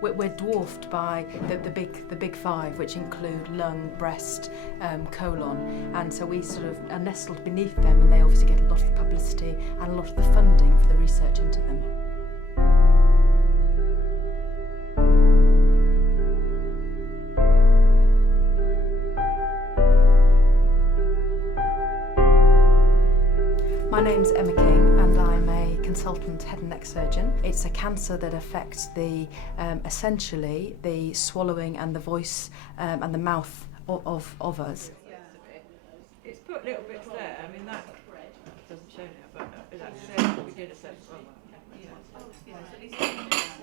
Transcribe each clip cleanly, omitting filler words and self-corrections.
We're dwarfed by the big five, which include lung, breast, colon, and so we sort of are nestled beneath them, and they obviously get a lot of the publicity and a lot of the funding for the research into them. My name's Emma King and I'm a consultant head and neck surgeon. It's a cancer that affects essentially the swallowing and the voice and the mouth of us. It's put little bits there. I mean that doesn't show now, but that's beginner set.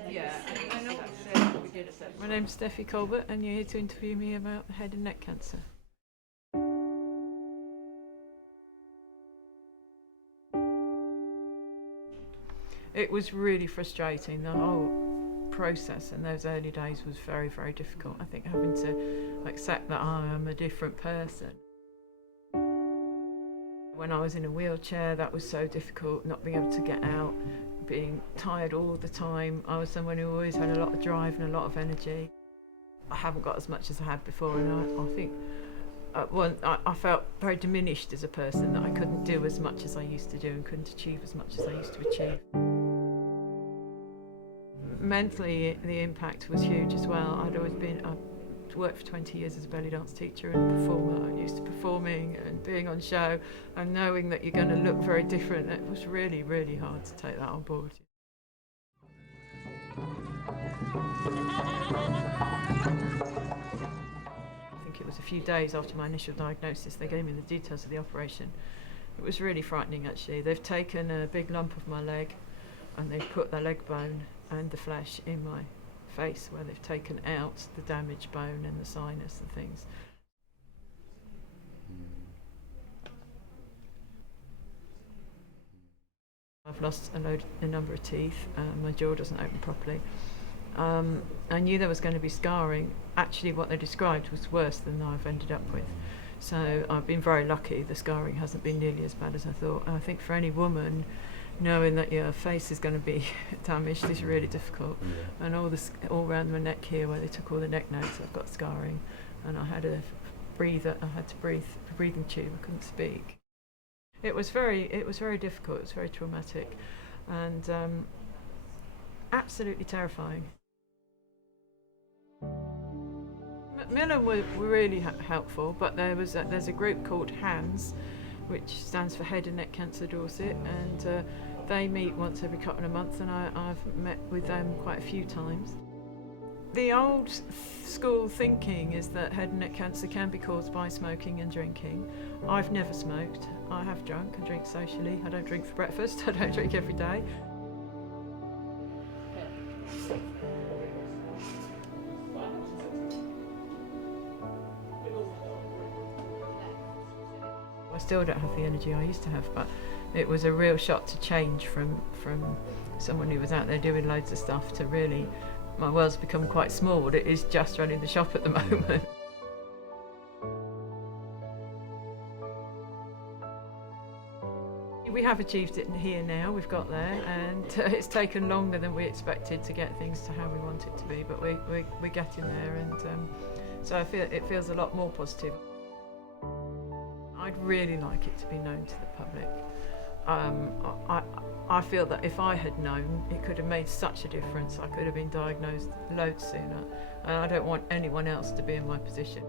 Yeah, I know it's beginner set. My name's Steffi Colbert and you're here to interview me about head and neck cancer. It was really frustrating. The whole process in those early days was very, very difficult. I think having to accept that I am a different person. When I was in a wheelchair, that was so difficult, not being able to get out, being tired all the time. I was someone who always had a lot of drive and a lot of energy. I haven't got as much as I had before, and I think I felt very diminished as a person, that I couldn't do as much as I used to do and couldn't achieve as much as I used to achieve. Mentally, the impact was huge as well. I'd worked for 20 years as a belly dance teacher and performer. I'm used to performing and being on show, and knowing that you're going to look very different, it was really, really hard to take that on board. I think it was a few days after my initial diagnosis they gave me the details of the operation. It was really frightening actually. They've taken a big lump of my leg and they've put the leg bone and the flesh in my face, where they've taken out the damaged bone and the sinus and things. I've lost a number of teeth, my jaw doesn't open properly. I knew there was going to be scarring. Actually what they described was worse than I've ended up with. So I've been very lucky, the scarring hasn't been nearly as bad as I thought. And I think for any woman, knowing that your face is going to be damaged is really difficult. Yeah. And all around my neck here, where they took all the neck notes, I've got scarring, and I had to breathe a breathing tube. I couldn't speak. It was very difficult. It was very traumatic, and absolutely terrifying. Macmillan were really helpful, but there's a group called HANDS, which stands for Head and Neck Cancer Dorset, and they meet once every couple of months, and I've met with them quite a few times. The old school thinking is that head and neck cancer can be caused by smoking and drinking. I've never smoked. I have drunk. I drink socially. I don't drink for breakfast. I don't drink every day. I still don't have the energy I used to have, but it was a real shock to change from someone who was out there doing loads of stuff to really, my world's become quite small. It is just running the shop at the moment. We have achieved it here now, we've got there, and it's taken longer than we expected to get things to how we want it to be, but we're getting there, and so it feels a lot more positive. I'd really like it to be known to the public. I feel that if I had known, it could have made such a difference. I could have been diagnosed loads sooner, and I don't want anyone else to be in my position.